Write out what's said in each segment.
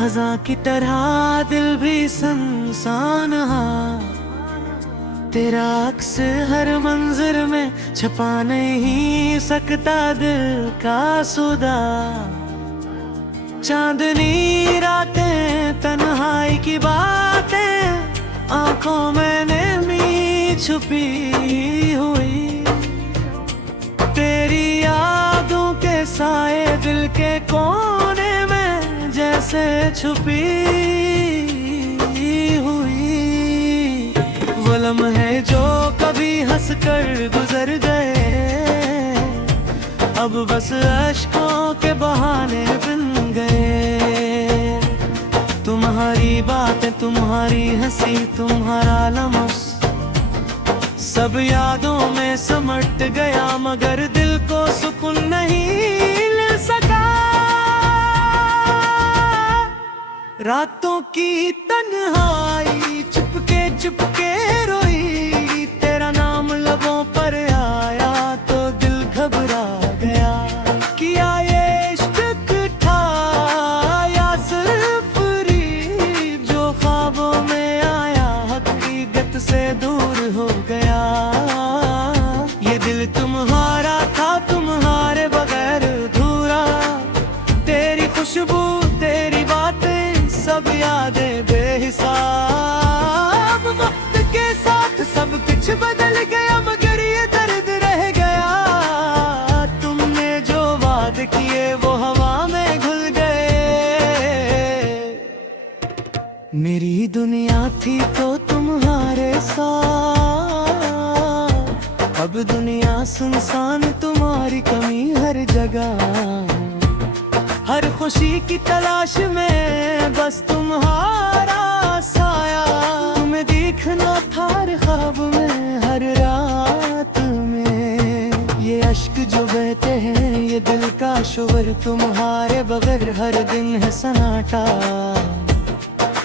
खजा की तरह दिल भी सुनसान हा, तेरा अक्स हर मंजर में छपा नहीं सकता दिल का सुदा। चांदनी रातें तन्हाई की बातें आंखों में नमी छुपी हुई, तेरी यादों के साए दिल के कोने में जैसे छुपी हुई। वो लम्हे जो कभी हंसकर गुजर गए, अब बस अश्कों के बहाने बन गए। तुम्हारी बातें, तुम्हारी हंसी, तुम्हारा लम्स सब यादों में समट गया, मगर दिल को सुकून नहीं मिल सका। रातों की तन्हाई चुपके चुपके रोई, तेरा नाम लबों पर आया तो दिल घबरा गया। किया ये इश्क था या सिर्फ रीत, जो ख्वाबों में आया हकीकत से दूर हो गया। ये दिल तुम्हारा था, तुम्हारे बगैर अधूरा, तेरी खुशबू, तेरी बातें, सब यादें बेहिसाब। वक्त के साथ सब कुछ बदल गया, मगर ये दर्द रह गया। तुमने जो वादे किए वो हवा में घुल गए। मेरी दुनिया थी तो तुम्हारे साथ, अब दुनिया सुनसान, तुम्हारी कमी हर जगह। हर खुशी की तलाश में बस तुम्हारा साया, तुम्हें देखना था हर ख्वाब में हर रात में। ये अश्क जो बहते हैं ये दिल का शोर, तुम्हारे बगैर हर दिन है सन्नाटा।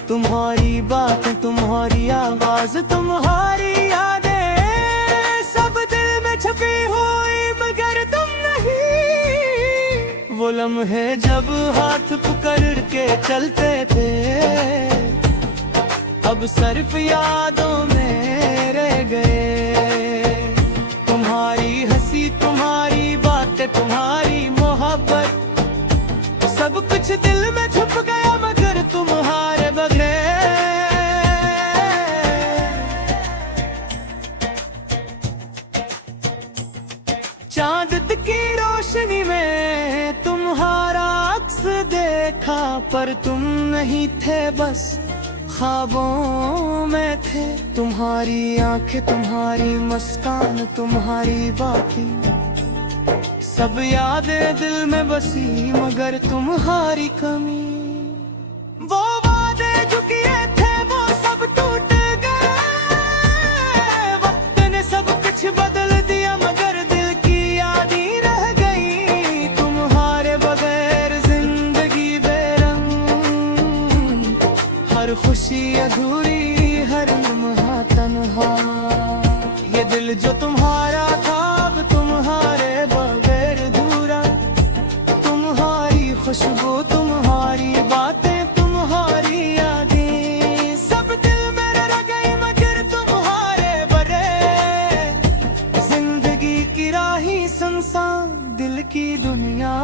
तुम्हारी बातें, तुम्हारी आवाज, तुम्हारी यादें सब दिल में छुपी हुई, मगर तुम नहीं। वो लम्हे जब हाथ पकड़ के चलते थे, अब सिर्फ यादों में रह गए। तुम्हारी हंसी, तुम्हारी बातें, तुम्हारी मोहब्बत सब कुछ दिल में छुप गया, मगर तुम्हारे बगैर। चांद की रोशनी में तुम्हारा अक्स देखा, पर तुम नहीं थे बस ख्वाबों में थे। तुम्हारी आंखें, तुम्हारी मुस्कान, तुम्हारी बातें सब यादें दिल में बसी, मगर तुम्हारी कमी। वो वादे जो किए थे वो सब टूट गए। वक्त ने सब कुछ बदल दिया, मगर दिल की याद ही रह गई। तुम्हारे बगैर जिंदगी बेरंग, हर खुशी अधूरी, हर लम्हा तन्हा। ये दिल जो तुम्हारा था अब तुम्हारे बगैर अधूरा। तुम्हारी खुशबू, तुम्हारी बातें, तुम्हारी यादें सब दिल में रह गई, मगर तुम्हारे बगैर जिंदगी की राही सुनसान, दिल की दुनिया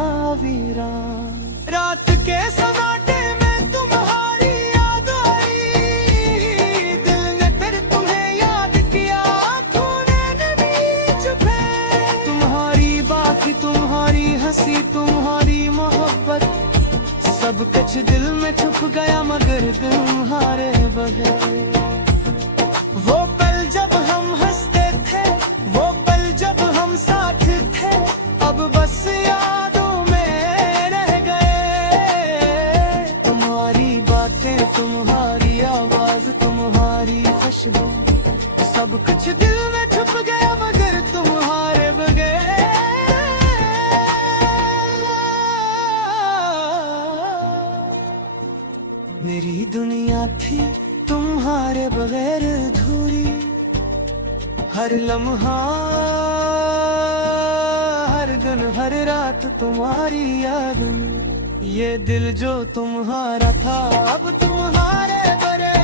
वीरान। रात के सन्नाटे में तुम्हारी याद आई, दिल ने फिर तुम्हें याद किया, तूने नहीं छुपे। तुम्हारी बात, तुम्हारी हंसी, तुम्हारी मोहब्बत सब कुछ दिल में छुप गया, मगर तुम्हारे बगैर। वो पल जब हम हंसते थे, वो पल जब हम साथ थे, अब बस यादों में रह गए। तुम्हारी बातें, तुम्हारी आवाज, तुम्हारी खुशबू सब कुछ दिल में छुप गया, मगर तुम्हारे बगैर। मेरी दुनिया थी तुम्हारे बगैर अधूरी, हर लम्हा, हर दिन, हर रात तुम्हारी याद में। ये दिल जो तुम्हारा था अब तुम्हारे बरे,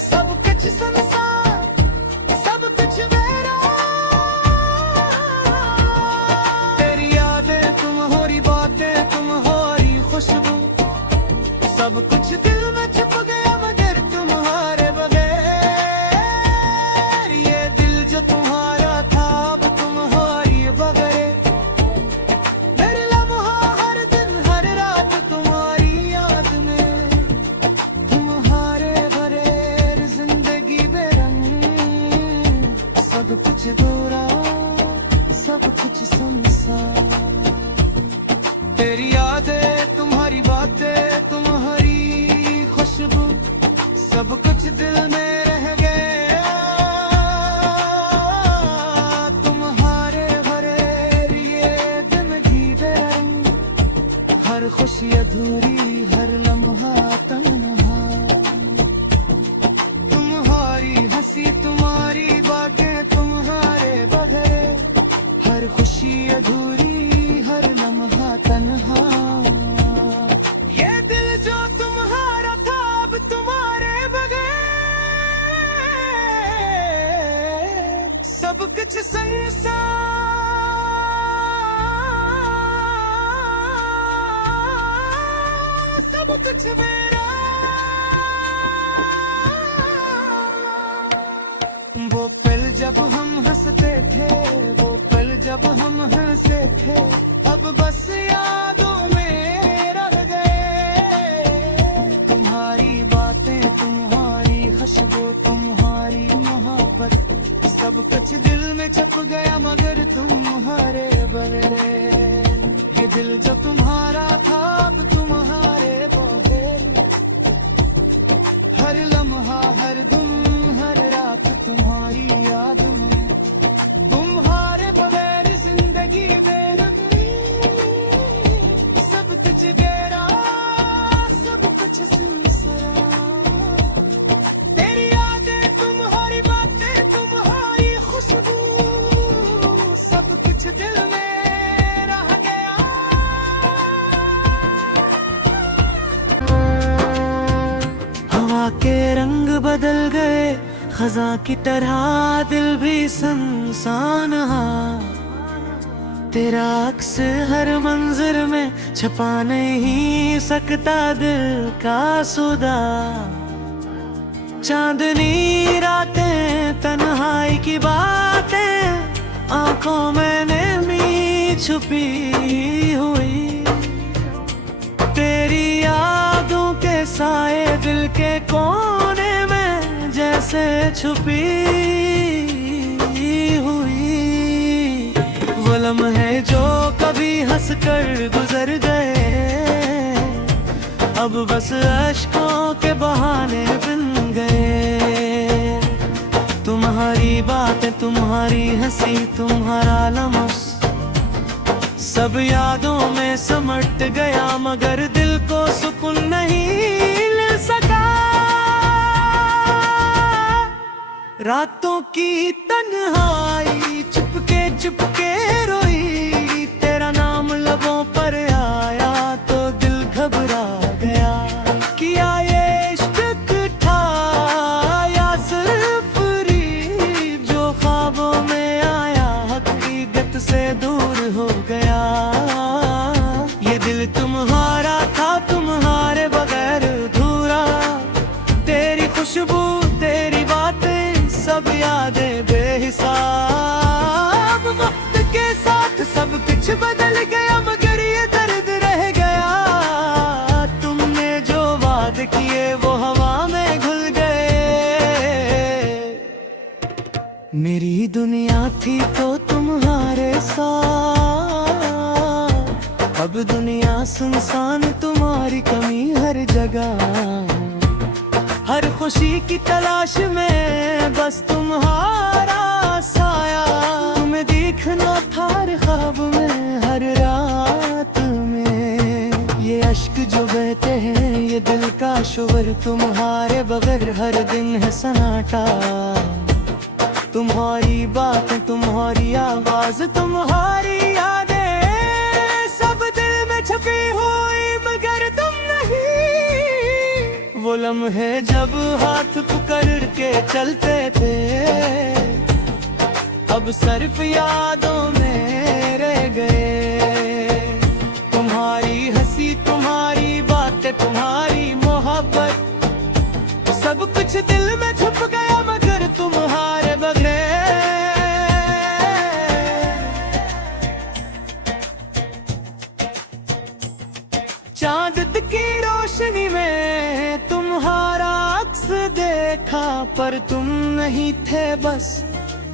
सब कुछ संसार सब कुछ मेरा। तेरी यादें तुम्हारी बातें तुम्हारी खुशबू, सब कुछ दिल में छुप गया मगर तुम्हारे बगैर। ये दिल जो तुम्हारा था अब तुम्हारी बगैर, हर लम्हा हर दिन हर रात तुम्हारी याद में। तुम्हारे बगैर जिंदगी बेरंग, सब कुछ दूरा सब कुछ संसार। तेरी यादें तुम्हारी बातें तुम्हारी खुशबू, सब कुछ दिल में रह गया। तुम्हारे भरे ये जिंदगी बेरंग, हर खुशी अधूरी हर लम्हा तन्हा। तुम्हारी हंसी तुम्हारी बातें तुम्हारे बगैर, हर खुशी अधूरी हर लम्हा तन्हा। ये दिल जो तुम्हारा था अब तुम्हारे बगैर, सब कुछ संसार, सब कुछ मेरा। वो पल जब हम हंसते थे, वो पल जब हम हंसे थे, अब बस यादों में रह गए। तुम्हारी बातें तुम्हारी खुशबू तुम्हारी मोहब्बत, सब कुछ दिल में छप गया मगर तुम्हारे बगैर। ये दिल जो तुम्हारा था अब तुम्हारे बगैर, हर लम्हा हर दिन हर रात तुम्हारी याद में। तुम्हारे बगैर जिंदगी बेरंगी, सब कुछ गहरा सब कुछ संसार। तेरी यादें तुम्हारी बातें तुम्हारी खुशबू, सब कुछ दिल में रह गया। हवा के रंग बदल गए खज़ां की तरह, दिल भी संसान हा। तेरा अक्स हर मंजर में छपा नहीं सकता दिल का सुदा। चांदनी रातें तन्हाई की बातें, आंखों में नमी छुपी हुई। तेरी यादों के साए दिल के कोने में जैसे छुपी हुई। वो लम्हे जो कभी हंसकर गुजर गए, अब बस अश्कों के बहाने बिन गए। तुम्हारी बातें तुम्हारी हंसी तुम्हारा लम्हा, सब यादों में समट गया मगर दिल को सुकून नहीं मिल सका। रातों की तन्हाई चुपके चुपके रोई, तेरा नाम लबों पर आया तो दिल घबरा गया। किया ये इश्क था या सिर्फ रीत, जो ख्वाबों में आया हकीकत से दूर हो गया। ये दिल तुम्हारा था तुम्हारे बगैर अधूरा। तेरी खुशबू तेरी बातें सब यादें बेहिसाब। वक्त के साथ सब कुछ बदल गया मगर ये दर्द रह गया। तुमने जो वादे किए वो हवा में घुल गए। मेरी दुनिया थी तो तुम्हारे साथ, अब दुनिया सुनसान तुम्हारी कमी हर जगह। हर खुशी की तलाश में बस तुम्हारा साया, तुम्हें देखना था हर ख्वाब में हर रात में। ये अश्क जो बहते हैं ये दिल का शोर, तुम्हारे बगैर हर दिन है सन्नाटा। तुम्हारी बातें तुम्हारी आवाज तुम्हारी यादें, सब दिल में छुपी हुई मगर तुम नहीं। वो लम्हे जब हाथ पकड़ के चलते थे, अब सिर्फ यादों में रह गए। तुम्हारी हंसी, तुम्हारी बातें, तुम्हारी मोहब्बत, सब कुछ दिल में छुप गया मगर तुम्हारे बगैर। चांद की रोशनी में तुम्हारा अक्स देखा, पर तुम नहीं थे, बस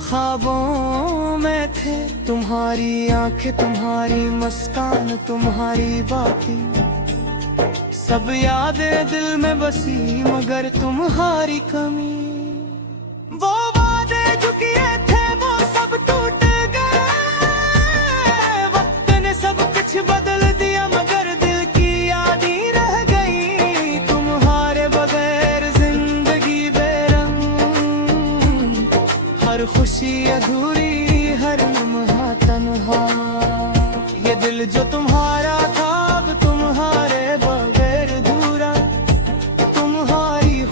ख्वाबों में थे। तुम्हारी आंखें, तुम्हारी मुस्कान, तुम्हारी बातें, सब यादें दिल में बसी मगर तुम्हारी कमी। वो वादे जो किए थे वो सब टूट गए। वक्त ने सब कुछ बदल दिया मगर दिल की याद ही रह गई। तुम्हारे बगैर जिंदगी बेरंग, हर खुशी अधूरी, हर लम्हा तन्हा। ये दिल जो तुम्हारा था अब तुम्हारे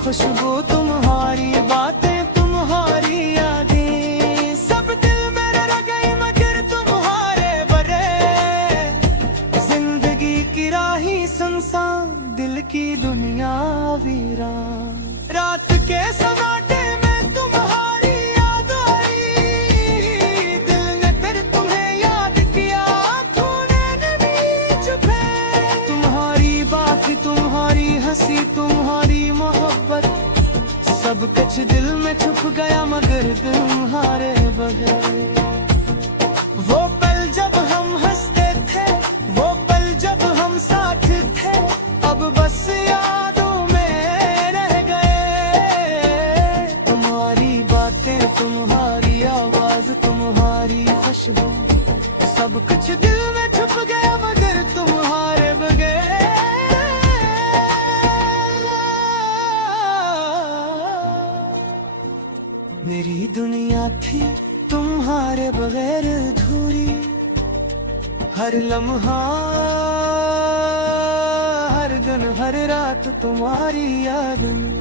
खुशबू, तुम्हारी बातें, तुम्हारी यादें, सब दिल में रह गई मगर तुम्हारे बगैर। जिंदगी की राही सुनसान, दिल की दुनिया वीरान। रात के सन्नाटे में तुम्हारी याद आई, दिल ने फिर तुम्हें याद किया, आँखों ने भी चुपे। तुम्हारी बात, तुम्हारी हंसी, तुम्हारी मोहब्बत, सब कुछ दिल में छुप गया मगर तुम्हारे बगैर। वो पल जब हम हंसते थे, वो पल जब हम साथ थे, अब बस यादों में रह गए। तुम्हारी बातें, तुम्हारी आवाज, तुम्हारी खुशबू, सब कुछ दिल में छुप गया मगर तुम्हारे बगैर। मेरी दुनिया थी तुम्हारे बगैर अधूरी, हर लम्हा, हर दिन, हर रात तुम्हारी याद में।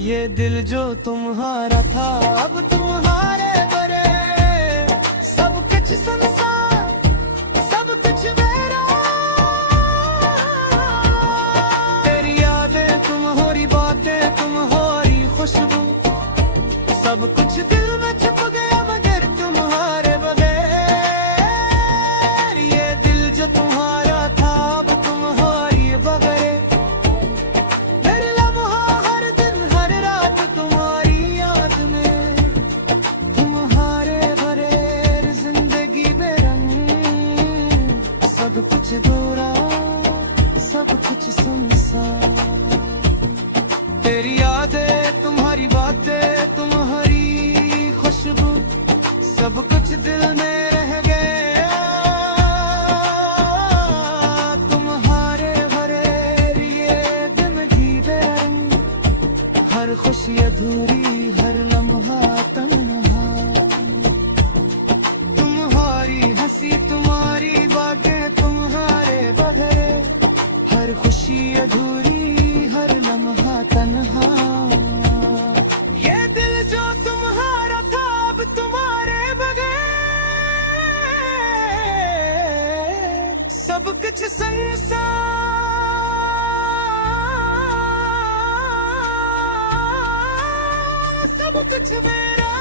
ये दिल जो तुम्हारा था अब तुम्हारे बगैर। सब कुछ सुनसान, सब कुछ मेरा। तेरी यादें, तुम्हारी बातें, तुम्हारी खुशबू, सब कुछ दिल में छुप गया मगर तुम्हारे बगैर। ये दिल जो तुम्हारा था अब तुम्हारी बगैर। हर लम्हा, हर दिन, हर रात तुम्हारी याद में, तुम्हारे बगैर जिंदगी बेरंग, सब कुछ दूरा, सब कुछ सुनसान। तेरी यादें, तुम्हारी बातें, तुम्हारी खुशबू, सब कुछ दिल में रह गया। तुम्हारे बगैर ये जिंदगी बेरंग, हर खुशी अधूरी, हर लम्हा तन्हा। तुम्हारी हंसी, तुम्हारी बातें, तुम्हारे बगैर, हर खुशी अधूरी, हर लम्हा तन्हा। ये दिल जो तुम्हारा था अब तुम्हारे बगैर, सब कुछ संसार, सब कुछ मेरा।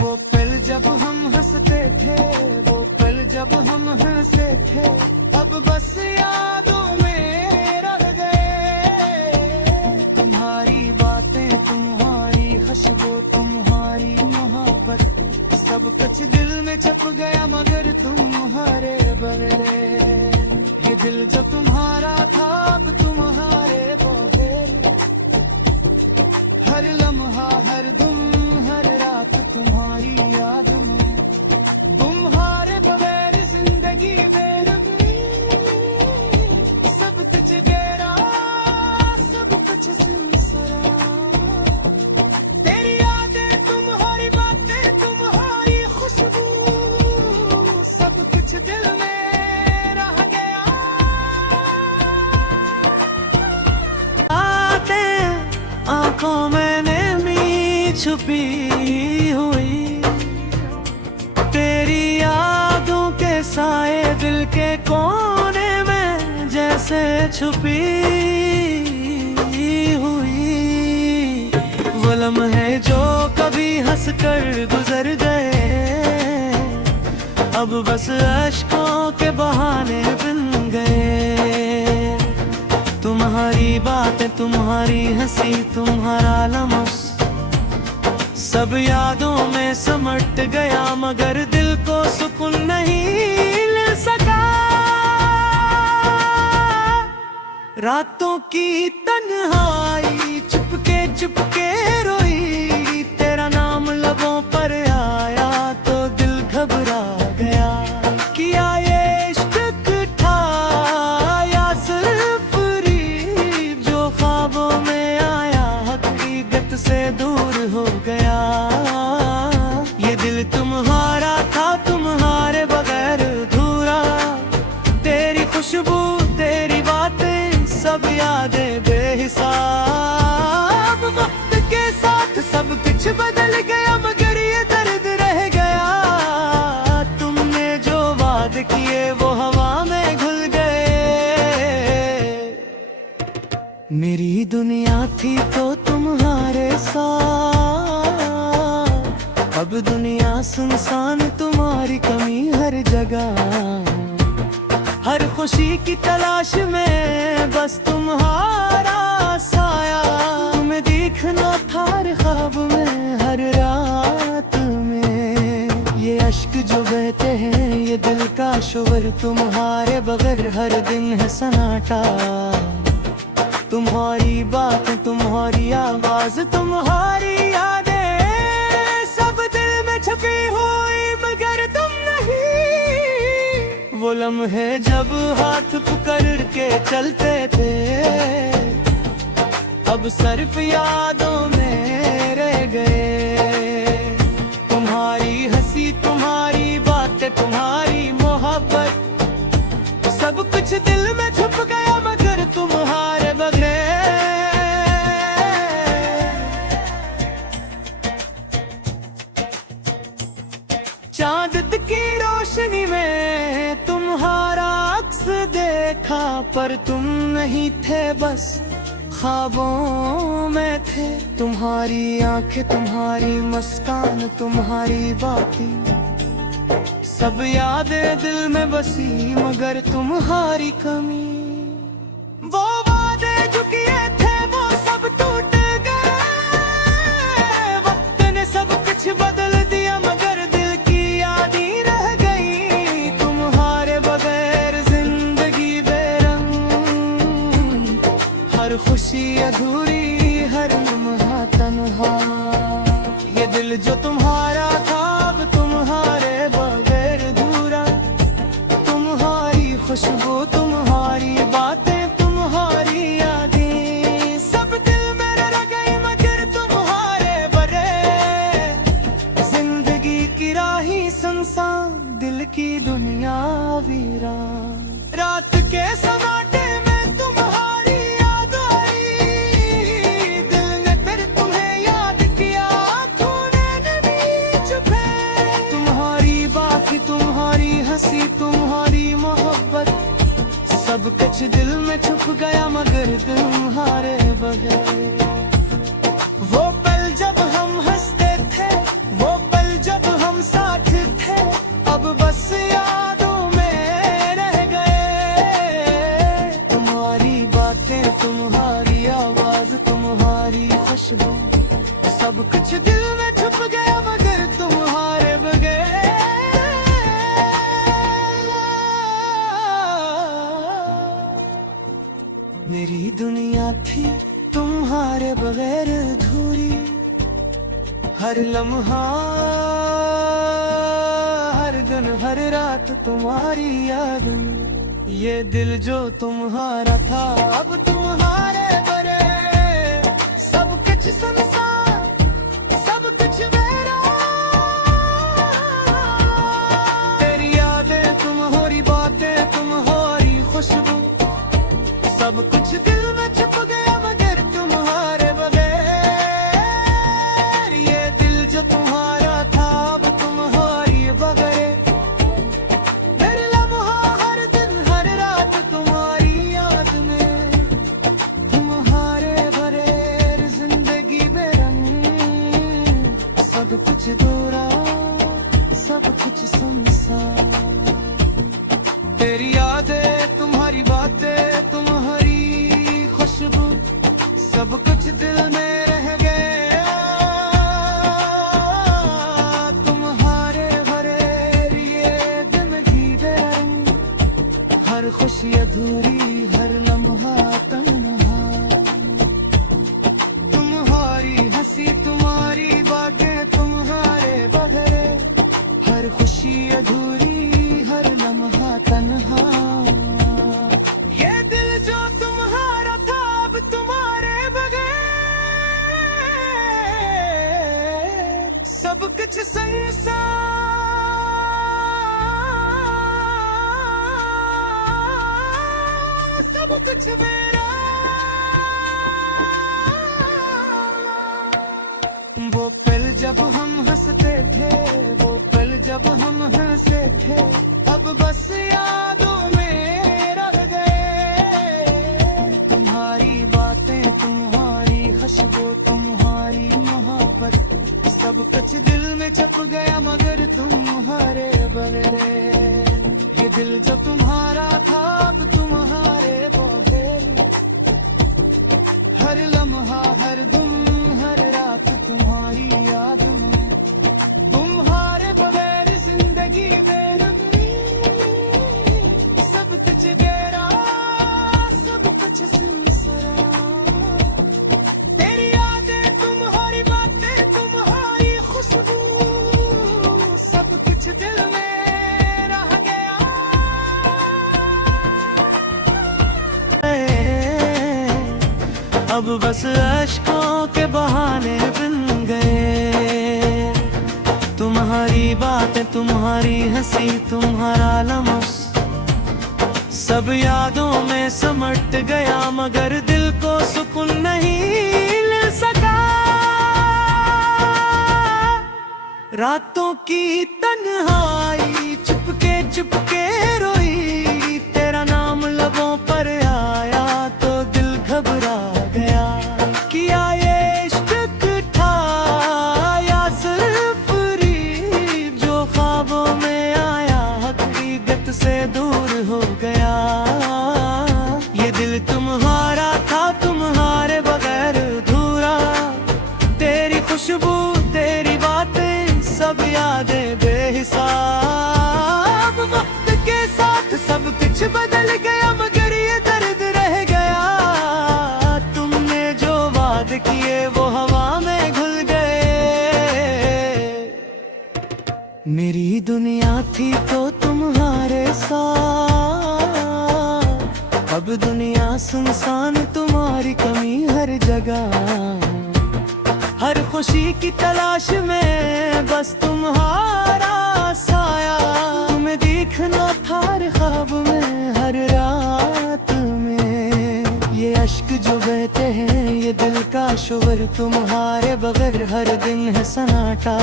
वो पल जब हम हंसते थे, वो पल जब हम हंसे थे, अब बस यादों में रह गए। तुम्हारी बातें, तुम्हारी खुशबू, तुम्हारी मोहब्बत, सब कुछ दिल में छप गया मगर तुम्हारे बगैर। ये दिल जो तुम्हारा था अब तुम्हारे बगैर। हर लम्हा, हर दिन, हर रात तुम्हारी याद में, तुम्हारे बगैर जिंदगी बेरंगी, सब कुछ गहरा, सब कुछ सुनसरा। तेरी यादें, तुम्हारी बातें, तुम्हारी खुशबू, आंखों में नमी छुपी हुई, तेरी यादों के साए दिल के कोने में जैसे छुपी हुई। वो लम्हे जो कभी हंस कर गुजर गए, अब बस अश्कों के बहाने बन गए। तुम्हारी बातें, तुम्हारी हंसी, तुम्हारा लम्स सब यादों में समट गया, मगर दिल को सुकून नहीं मिल सका। रातों की तन्हाई चुपके चुपके रोई, तेरा नाम लबों पर आया तो दिल घबरा गया। किया ये इश्क था या सिर्फ रीत, जो ख्वाबों में आया हकीकत से दूर हो गया। ये दिल तुम्हारा था, तुम्हारे बगैर अधूरा, तेरी खुशबू, तेरी बातें, सब यादें बेहिसाब। वक्त के साथ सब कुछ बदल गया, मगर ये दर्द रह गया। तुमने जो वादे किए वो हवा में घुल गए। मेरी दुनिया थी तो तुम्हारे साथ, अब दुनिया सुनसान, तुम्हारी कमी हर जगह। हर खुशी की तलाश में बस तुम्हारा साया, तुम्हें देखना था हर ख्वाब में, हर रात में। ये अश्क जो बहते हैं, ये दिल का शोर, तुम्हारे बगैर हर दिन है सन्नाटा। तुम्हारी बातें, तुम्हारी आवाज, तुम्हारी यादें, सब दिल में छुपी हुई, मगर तुम नहीं। वो लम्हे जब हाथ पकड़ के चलते थे, अब सिर्फ यादों में रह गए। तुम्हारी हंसी, तुम्हारी बातें, तुम्हारी मोहब्बत, सब कुछ दिल में छुप गया, मगर तुम्हारे बगैर। चांद की रोशनी में तुम्हारा अक्स देखा, पर तुम नहीं थे, बस ख्वाबों में थे। तुम्हारी आंखें, तुम्हारी मुस्कान, तुम्हारी बातें, सब यादें दिल में बसी, मगर तुम्हारी कमी। वो वादे जो किए थे वो सब टूट गए, वक्त ने सब कुछ बदल दिया, मगर दिल की याद ही रह गई। तुम्हारे बगैर जिंदगी बेरंग, हर खुशी अधूरी, हर लम्हा तन्हा। ये दिल जो तुम्हारा था, अब तुम्हारे बगैर अधूरा। तुम्हारी खुशबू, तुम्हारी बातें, तुम्हारी यादें, सब दिल में रह गई, मगर तुम्हारे बगैर। जिंदगी की राही सुनसान, दिल की दुनिया वीरान। रात के सन्नाटे में तुम्हारी याद आई, दिल ने फिर तुम्हें याद किया, तूने भी छुपे। तुम्हारी बात, तुम्हारी हंसी, तुम्हारी मोहब्बत, सब कुछ दिल में छुप गया, मगर तुम्हारे बगैर। वो पल जब हम हंसते थे, वो पल जब हम साथ थे, अब बस यादों में रह गए। तुम्हारी बातें, तुम्हारी आवाज, तुम्हारी खुशबू, सब कुछ दिल में छुप गया, मगर तुम्हारे बगैर। मेरी दुनिया थी तुम्हारे बगैर अधूरी, हर लम्हा, हर दिन, हर रात तुम्हारी याद में। ये दिल जो तुम्हारा था, अब तुम्हारे बगैर। सब कुछ सुनसान, सब कुछ मेरा। तेरी यादें, तुम्हारी बातें, तुम्हारी खुशबू, सब कुछ दिल में छुप गया, मगर तुम्हारे बगैर। सब कुछ दिल में रह गया। तुम्हारे भरे ये दिन की बेरंग, हर खुशी अधूरी, हर लम्हा तन्हा। तुम्हारी हंसी, तुम्हारी बातें, तुम्हारे बगैर हर खुशी अधूरी, हर लम्हा तन्हा। ये दिल जो तुम्हारा था अब तुम्हारे बगैर सब कुछ संसार, सब कुछ मेरा। वो पल जब हम हंसते थे, वो पल जब हम हंसे थे, अब बस यादों में रह गए। तुम्हारी बातें, तुम्हारी खुशबू, तुम्हारी मोहब्बत, सब कुछ दिल में छप गया मगर तुम्हारे बगैर। ये दिल जो तुम्हारा था अब तुम्हारे बगैर, हर लम्हा, हर दम, हर रात तुम्हारी याद में। तुम्हारे बगैर जिंदगी बेरंगी, सब कुछ गहरा, सब कुछ संसरा। तेरी यादें, तुम्हारी बातें, तुम्हारी खुशबू, सब कुछ दिल में रह गया। अब बस अश्कों के बहाने बन गए। तुम्हारी बातें, तुम्हारी हंसी, तुम्हारा लम्स, सब यादों में समट गया मगर दिल को सुकून नहीं मिल सका। रातों की तन्हाई चुपके चुपके रोई, तेरा नाम लबों पर आया तो दिल घबरा गया। किया ये इश्क था या सिर्फ रीत, जो ख्वाबों में आया हकीकत से दूर हो गया। ये दिल तुम्हारा था तुम्हारे बगैर अधूरा, तेरी खुशबू, तेरी बातें, सब यादें बेहिसाब। वक्त के साथ सब कुछ बदल गया मगर ये दर्द रह गया। तुमने जो वादे किए वो हवा में घुल गए। मेरी दुनिया थी तो तुम्हारे साथ, अब दुनिया सुनसान, तुम्हारी कमी हर जगह। हर खुशी की तलाश में बस तुम्हारा साया, तुम्हें देखना था हर ख्वाब में, हर रात में। ये अश्क जो बहते हैं, ये दिल का शोर, तुम्हारे बगैर हर दिन है सन्नाटा।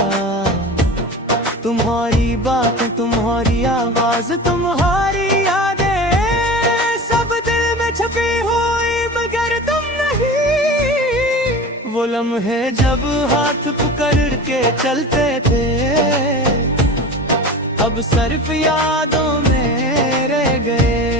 तुम्हारी बातें, तुम्हारी आवाज, तुम्हारी यादें, सब दिल में छपी हुई मगर तुम नहीं। वो लम्हे जब हाथ पकड़ के चलते थे, अब सिर्फ यादों में रह गए।